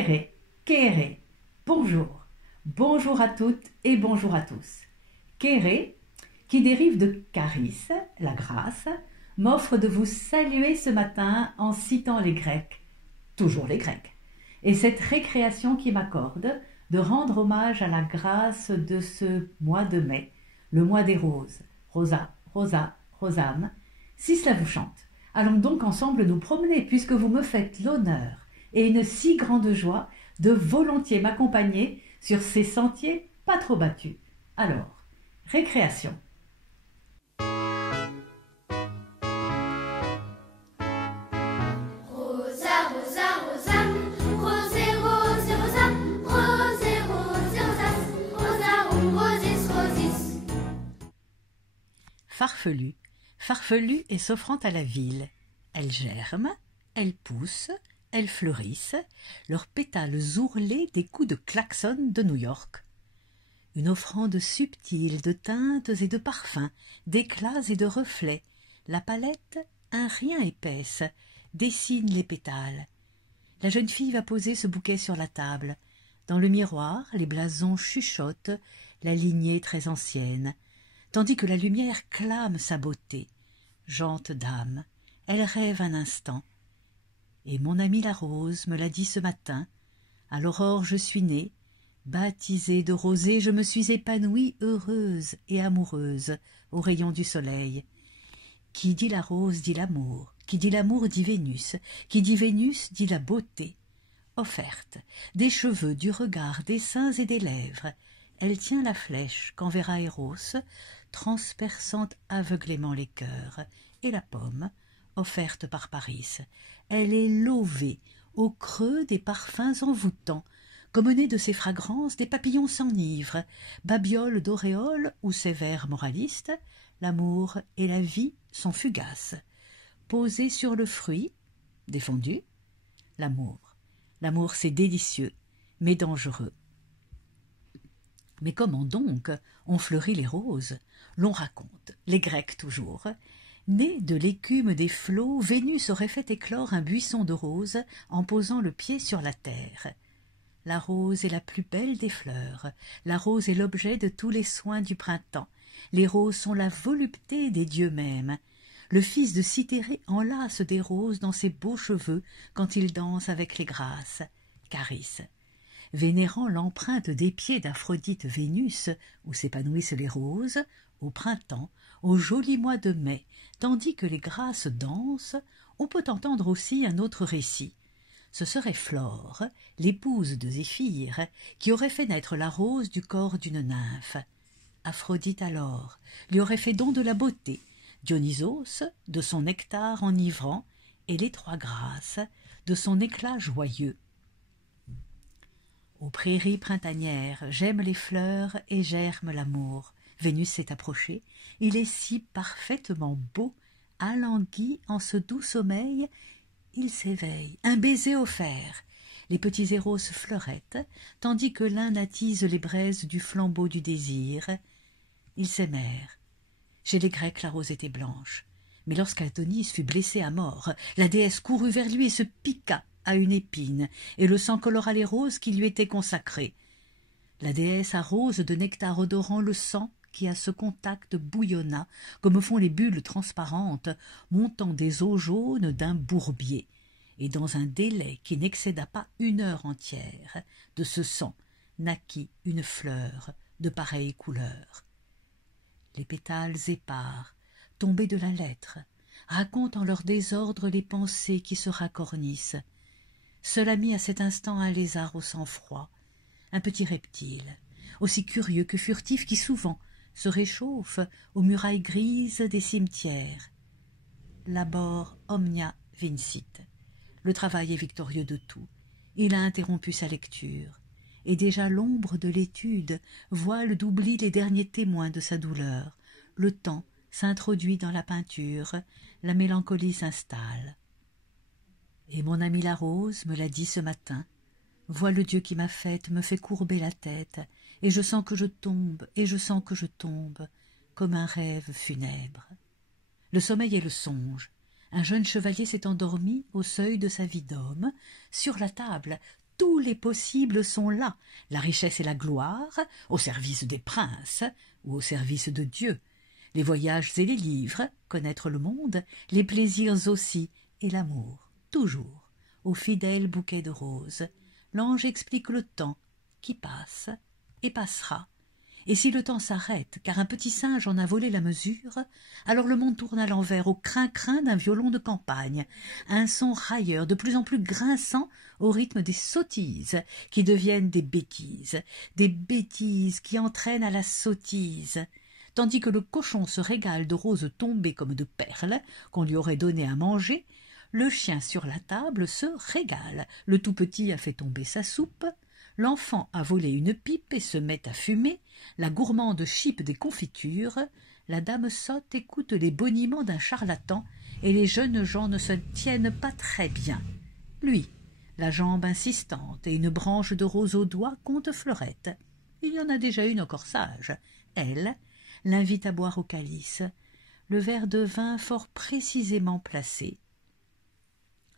Kéré, Kéré, bonjour. Bonjour à toutes et bonjour à tous. Kéré, qui dérive de charis, la grâce, m'offre de vous saluer ce matin en citant les Grecs, toujours les Grecs, et cette récréation qui m'accorde de rendre hommage à la grâce de ce mois de mai, le mois des roses, rosa, rosa, rosam, si cela vous chante. Allons donc ensemble nous promener, puisque vous me faites l'honneur et une si grande joie de volontiers m'accompagner sur ces sentiers pas trop battus. Alors, récréation. Rosa, rosa, rosam, rosé, rosé, rosam, rosé, rosé, rosas, rosarum, rosis, rosis. Farfelue, farfelue et s'offrant à la ville. Elles germent, elles poussent, elles fleurissent, leurs pétales ourlés des coups de klaxon de New York. Une offrande subtile de teintes et de parfums, d'éclats et de reflets, la palette, un rien épaisse, dessine les pétales. La jeune fille va poser ce bouquet sur la table. Dans le miroir, les blasons chuchotent, la lignée très ancienne, tandis que la lumière clame sa beauté. Jante dame, elle rêve un instant. Et mon amie la rose me l'a dit ce matin, à l'aurore je suis née, baptisée de rosée, je me suis épanouie heureuse et amoureuse aux rayons du soleil. Qui dit la rose dit l'amour, qui dit l'amour dit Vénus, qui dit Vénus dit la beauté. Offerte, des cheveux, du regard, des seins et des lèvres, elle tient la flèche qu'enverra Eros, transperçant aveuglément les cœurs, et la pomme, offerte par Paris. Elle est lovée au creux des parfums envoûtants, comme au nez de ses fragrances des papillons s'enivrent, babioles d'auréoles ou sévères moralistes, l'amour et la vie sont fugaces. Posés sur le fruit, défendu, l'amour. L'amour c'est délicieux, mais dangereux. Mais comment donc on fleurit les roses? L'on raconte, les Grecs toujours. Née de l'écume des flots, Vénus aurait fait éclore un buisson de roses en posant le pied sur la terre. La rose est la plus belle des fleurs, la rose est l'objet de tous les soins du printemps, les roses sont la volupté des dieux mêmes. Le fils de Cythérée enlace des roses dans ses beaux cheveux quand il danse avec les grâces. Charis. Vénérant l'empreinte des pieds d'Aphrodite Vénus, où s'épanouissent les roses, au printemps, au joli mois de mai, tandis que les grâces dansent, on peut entendre aussi un autre récit. Ce serait Flore, l'épouse de Zéphyr, qui aurait fait naître la rose du corps d'une nymphe. Aphrodite alors lui aurait fait don de la beauté, Dionysos de son nectar enivrant, et les trois grâces de son éclat joyeux. Aux prairies printanières, j'aime les fleurs et germe l'amour. Vénus s'est approchée, il est si parfaitement beau, alangui en ce doux sommeil, il s'éveille, un baiser offert. Les petits héros fleurettent, tandis que l'un attise les braises du flambeau du désir. Ils s'aimèrent. Chez les Grecs, la rose était blanche. Mais lorsqu'Adonis fut blessé à mort, la déesse courut vers lui et se piqua à une épine, et le sang colora les roses qui lui étaient consacrées. La déesse arrose de nectar odorant le sang qui à ce contact bouillonna, comme font les bulles transparentes, montant des eaux jaunes d'un bourbier, et dans un délai qui n'excéda pas 1 heure entière, de ce sang naquit une fleur de pareille couleur. Les pétales épars, tombés de la lettre, racontent en leur désordre les pensées qui se racornissent. Seul ami à cet instant un lézard au sang-froid, un petit reptile, aussi curieux que furtif, qui souvent se réchauffe aux murailles grises des cimetières. Labor omnia vincit. Le travail est victorieux de tout. Il a interrompu sa lecture, et déjà l'ombre de l'étude voile d'oubli les derniers témoins de sa douleur. Le temps s'introduit dans la peinture, la mélancolie s'installe. Et mon amie la rose me l'a dit ce matin. Vois le Dieu qui m'a faite, me fait courber la tête, et je sens que je tombe, et je sens que je tombe, comme un rêve funèbre. Le sommeil est le songe. Un jeune chevalier s'est endormi au seuil de sa vie d'homme. Sur la table, tous les possibles sont là, la richesse et la gloire, au service des princes ou au service de Dieu, les voyages et les livres, connaître le monde, les plaisirs aussi, et l'amour, toujours, au fidèle bouquet de roses. L'ange explique le temps qui passe et passera. Et si le temps s'arrête, car un petit singe en a volé la mesure, alors le monde tourne à l'envers au crin-crin d'un violon de campagne, un son railleur de plus en plus grinçant au rythme des sottises qui deviennent des bêtises qui entraînent à la sottise. Tandis que le cochon se régale de roses tombées comme de perles qu'on lui aurait donné à manger, le chien sur la table se régale, le tout-petit a fait tomber sa soupe, l'enfant a volé une pipe et se met à fumer, la gourmande chipe des confitures, la dame sotte écoute les boniments d'un charlatan, et les jeunes gens ne se tiennent pas très bien. Lui, la jambe insistante et une branche de rose au doigt, compte fleurette. Il y en a déjà une au corsage. Elle l'invite à boire au calice, le verre de vin fort précisément placé.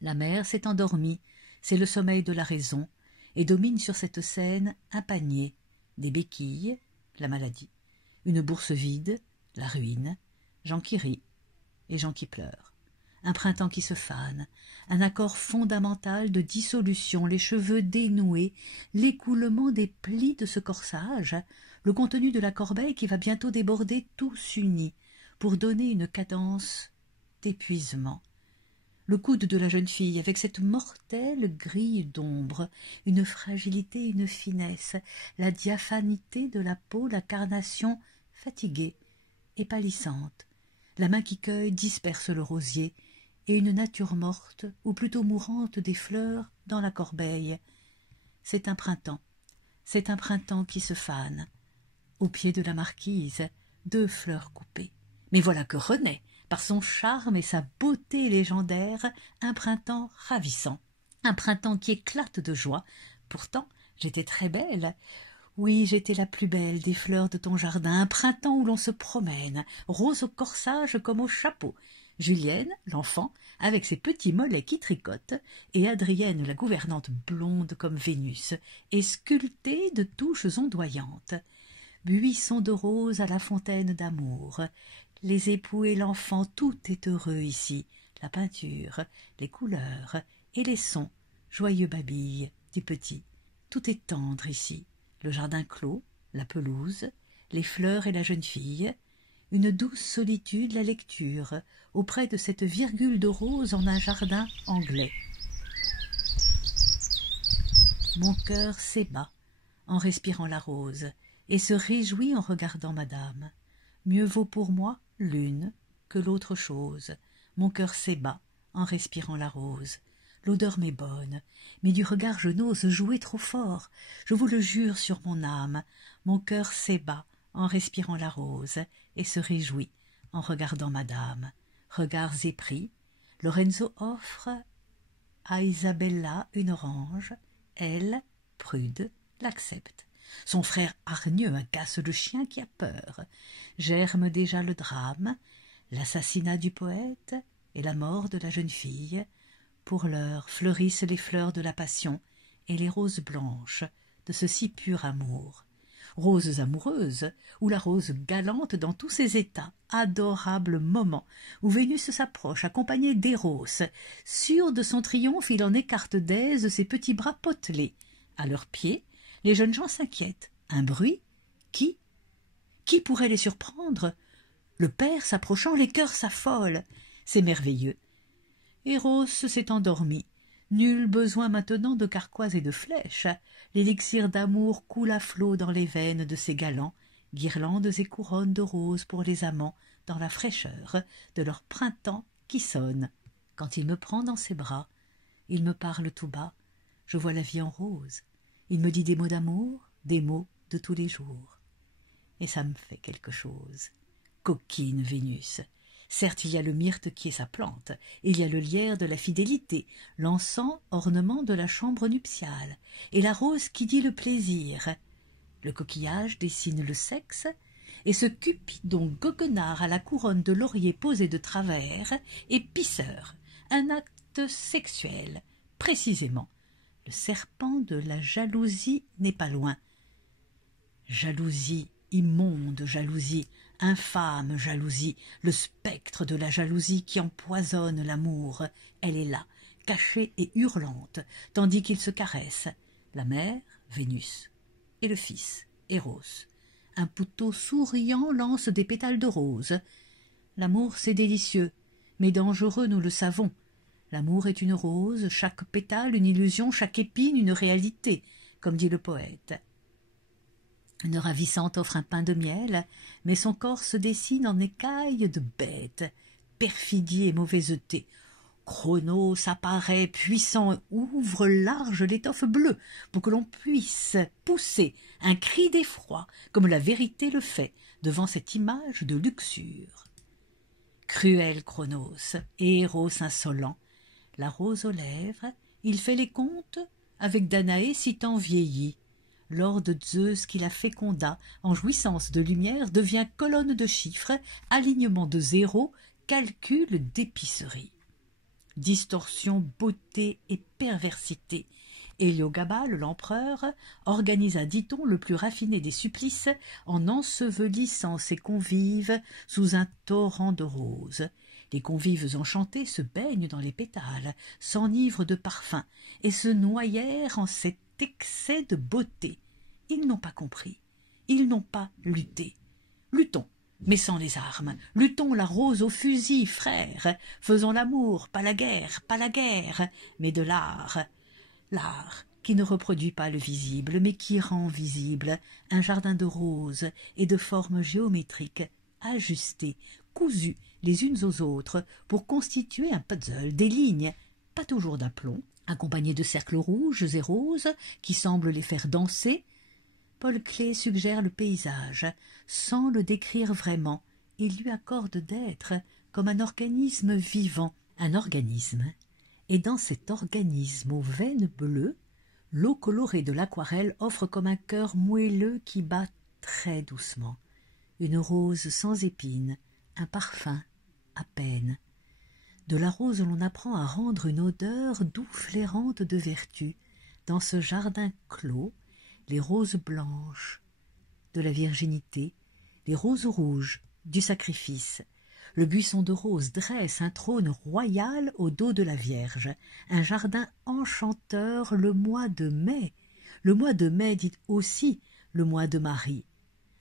La mère s'est endormie, c'est le sommeil de la raison, et domine sur cette scène un panier, des béquilles, la maladie, une bourse vide, la ruine, gens qui rient et gens qui pleurent, un printemps qui se fane, un accord fondamental de dissolution, les cheveux dénoués, l'écoulement des plis de ce corsage, le contenu de la corbeille qui va bientôt déborder tous unis pour donner une cadence d'épuisement. Le coude de la jeune fille, avec cette mortelle grille d'ombre, une fragilité, une finesse, la diaphanité de la peau, la carnation fatiguée et pâlissante, la main qui cueille disperse le rosier, et une nature morte, ou plutôt mourante des fleurs dans la corbeille. C'est un printemps qui se fane. Au pied de la marquise, 2 fleurs coupées. Mais voilà que renaît, par son charme et sa beauté légendaire, un printemps ravissant, un printemps qui éclate de joie. Pourtant, j'étais très belle. Oui, j'étais la plus belle des fleurs de ton jardin, un printemps où l'on se promène, rose au corsage comme au chapeau. Julienne, l'enfant, avec ses petits mollets qui tricotent, et Adrienne, la gouvernante blonde comme Vénus, et sculptée de touches ondoyantes. Buisson de roses à la fontaine d'amour. Les époux et l'enfant, tout est heureux ici. La peinture, les couleurs et les sons, joyeux babilles du petit. Tout est tendre ici. Le jardin clos, la pelouse, les fleurs et la jeune fille. Une douce solitude, la lecture, auprès de cette virgule de rose en un jardin anglais. Mon cœur s'ébat en respirant la rose, et se réjouit en regardant madame. Mieux vaut pour moi l'une que l'autre chose. Mon cœur s'ébat en respirant la rose. L'odeur m'est bonne, mais du regard je n'ose jouer trop fort. Je vous le jure sur mon âme, mon cœur s'ébat en respirant la rose, et se réjouit en regardant madame. Regards épris, Lorenzo offre à Isabella une orange. Elle, prude, l'accepte. Son frère hargneux agace le chien qui a peur. Germe déjà le drame, l'assassinat du poète et la mort de la jeune fille. Pour l'heure fleurissent les fleurs de la passion et les roses blanches de ce si pur amour. Roses amoureuses, ou la rose galante dans tous ses états, adorable moment où Vénus s'approche accompagnée d'Éros. Sûr de son triomphe, il en écarte d'aise ses petits bras potelés. À leurs pieds, les jeunes gens s'inquiètent. Un bruit? Qui pourrait les surprendre? Le père s'approchant, les cœurs s'affolent. C'est merveilleux. Éros s'est endormi. Nul besoin maintenant de carquois et de flèches. L'élixir d'amour coule à flots dans les veines de ces galants, guirlandes et couronnes de roses pour les amants, dans la fraîcheur de leur printemps qui sonne. Quand il me prend dans ses bras, il me parle tout bas, je vois la vie en rose. Il me dit des mots d'amour, des mots de tous les jours. Et ça me fait quelque chose. Coquine Vénus. Certes, il y a le myrte qui est sa plante, il y a le lierre de la fidélité, l'encens, ornement de la chambre nuptiale, et la rose qui dit le plaisir. Le coquillage dessine le sexe, et ce Cupidon goguenard à la couronne de laurier posée de travers est pisseur, un acte sexuel, précisément. Le serpent de la jalousie n'est pas loin. Jalousie, immonde jalousie, infâme jalousie, le spectre de la jalousie qui empoisonne l'amour. Elle est là, cachée et hurlante, tandis qu'ils se caressent. La mère, Vénus, et le fils, Eros. Un couteau souriant lance des pétales de rose. L'amour, c'est délicieux, mais dangereux, nous le savons. L'amour est une rose, chaque pétale une illusion, chaque épine une réalité, comme dit le poète. Une ravissante offre un pain de miel, mais son corps se dessine en écailles de bête. Perfidie et mauvaiseté. Chronos apparaît puissant et ouvre large l'étoffe bleue pour que l'on puisse pousser un cri d'effroi, comme la vérité le fait, devant cette image de luxure. Cruel Chronos, héros insolent, la rose aux lèvres, il fait les comptes avec Danaé si tant vieilli. Lors de Zeus qui la féconda, en jouissance de lumière, devient colonne de chiffres, alignement de zéros, calcul d'épicerie. Distorsion, beauté et perversité. Héliogabale, l'empereur, organisa, dit-on, le plus raffiné des supplices en ensevelissant ses convives sous un torrent de roses. Les convives enchantés se baignent dans les pétales, s'enivrent de parfums et se noyèrent en cet excès de beauté. Ils n'ont pas compris, ils n'ont pas lutté. Luttons, mais sans les armes. Luttons la rose au fusil, frères. Faisons l'amour, pas la guerre, mais de l'art. L'art qui ne reproduit pas le visible, mais qui rend visible un jardin de roses et de formes géométriques, ajustées, cousues les unes aux autres pour constituer un puzzle, des lignes, pas toujours d'aplomb, accompagnées de cercles rouges et roses qui semblent les faire danser. Paul Klee suggère le paysage, sans le décrire vraiment. Il lui accorde d'être comme un organisme vivant, un organisme. Et dans cet organisme aux veines bleues, l'eau colorée de l'aquarelle offre comme un cœur moelleux qui bat très doucement. Une rose sans épines, un parfum à peine. De la rose l'on apprend à rendre une odeur doux flairante de vertu. Dans ce jardin clos, les roses blanches de la virginité, les roses rouges du sacrifice. Le buisson de roses dresse un trône royal au dos de la Vierge, un jardin enchanteur, le mois de mai. Le mois de mai dit aussi le mois de Marie.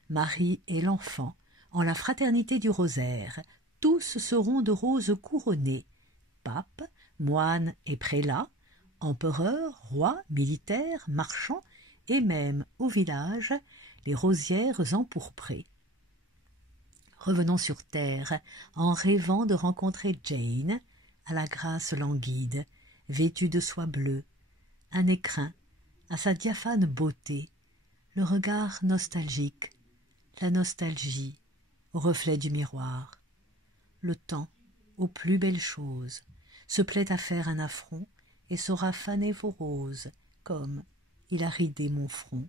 Marie est l'enfant, en la fraternité du rosaire. Tous seront de roses couronnées. Pape, moines et prélats, empereurs, rois, militaires, marchands, et même au village, les rosières empourprées. Revenons sur terre, en rêvant de rencontrer Jane, à la grâce languide, vêtue de soie bleue, un écrin, à sa diaphane beauté, le regard nostalgique, la nostalgie, au reflet du miroir. Le temps, aux plus belles choses, se plaît à faire un affront et saura faner vos roses, comme il a ridé mon front.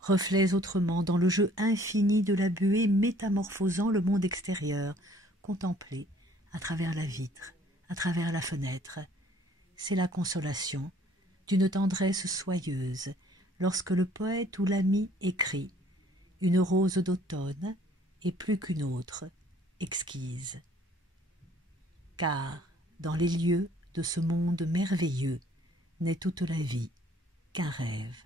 Reflets autrement dans le jeu infini de la buée métamorphosant le monde extérieur, contemplé à travers la vitre, à travers la fenêtre. C'est la consolation d'une tendresse soyeuse lorsque le poète ou l'ami écrit « Une rose d'automne est plus qu'une autre, exquise ». Car dans les lieux de ce monde merveilleux n'est toute la vie qu'un rêve.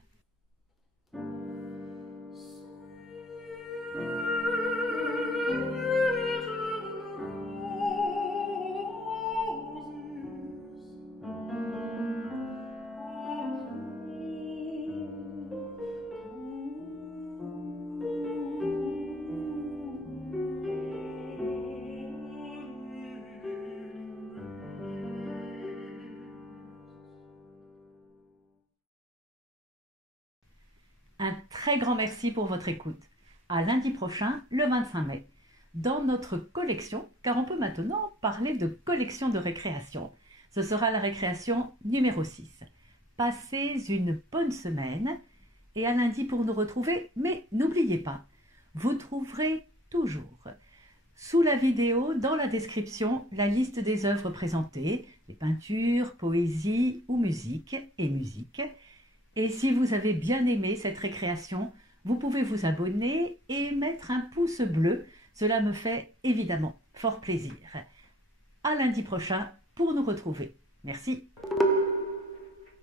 Un très grand merci pour votre écoute. À lundi prochain, le 25 mai, dans notre collection, car on peut maintenant parler de collection de récréation. Ce sera la récréation numéro 6. Passez une bonne semaine et à lundi pour nous retrouver, mais n'oubliez pas, vous trouverez toujours sous la vidéo, dans la description, la liste des œuvres présentées, les peintures, poésie ou musique et musique. Et si vous avez bien aimé cette récréation, vous pouvez vous abonner et mettre un pouce bleu. Cela me fait évidemment fort plaisir. À lundi prochain pour nous retrouver. Merci.